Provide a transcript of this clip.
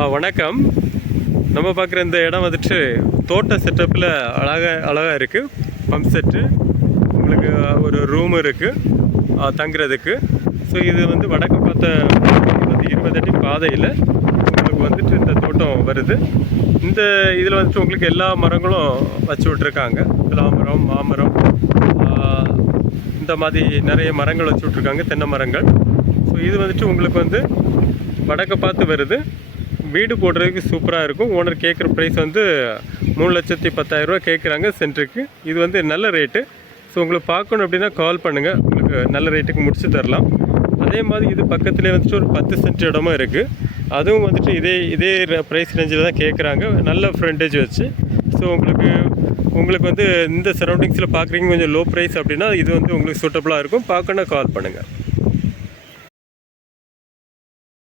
ஆ வணக்கம். நம்ம பார்க்குற இந்த இடம் வந்துட்டு தோட்ட செட்டப்பில் அழகாக அழகாக இருக்குது பம்ப் செட்டு உங்களுக்கு ஒரு ரூம் இருக்குது தங்குறதுக்கு. ஸோ இது வந்து வடக்கு பார்த்த இருபது இருபது அடி பாதையில் உங்களுக்கு வந்துட்டு இந்த தோட்டம் வருது. இந்த இதில் வந்துட்டு உங்களுக்கு எல்லா மரங்களும் வச்சு விட்ருக்காங்க பலாமரம் மாமரம் இந்த மாதிரி நிறைய மரங்கள் வச்சு விட்ருக்காங்க தென்னை மரங்கள். ஸோ இது வந்துட்டு உங்களுக்கு வந்து வடக்க பார்த்து வருது. வீடு போடுறதுக்கு சூப்பராக இருக்கும். ஓனர் கேட்குற ப்ரைஸ் வந்து மூணு லட்சத்தி பத்தாயிரரூவா கேட்குறாங்க சென்ட்ருக்கு. இது வந்து நல்ல ரேட்டு ஸோ உங்களுக்கு பார்க்கணும் அப்படின்னா கால் பண்ணுங்கள் உங்களுக்கு நல்ல ரேட்டுக்கு முடிச்சு தரலாம். அதே மாதிரி இது பக்கத்துலேயே வந்துட்டு ஒரு பத்து சென்ட் இடமும் இருக்குது அதுவும் வந்துட்டு இதே இதே ப்ரைஸ் ரேஞ்சில் தான் கேட்குறாங்க நல்ல ஃப்ரண்டேஜ் வச்சு. ஸோ உங்களுக்கு உங்களுக்கு வந்து இந்த சரௌண்டிங்ஸில் பார்க்குறீங்க கொஞ்சம் லோ ப்ரைஸ் அப்படின்னா இது வந்து உங்களுக்கு சூட்டபுளாக இருக்கும். பார்க்கணும் கால் பண்ணுங்கள்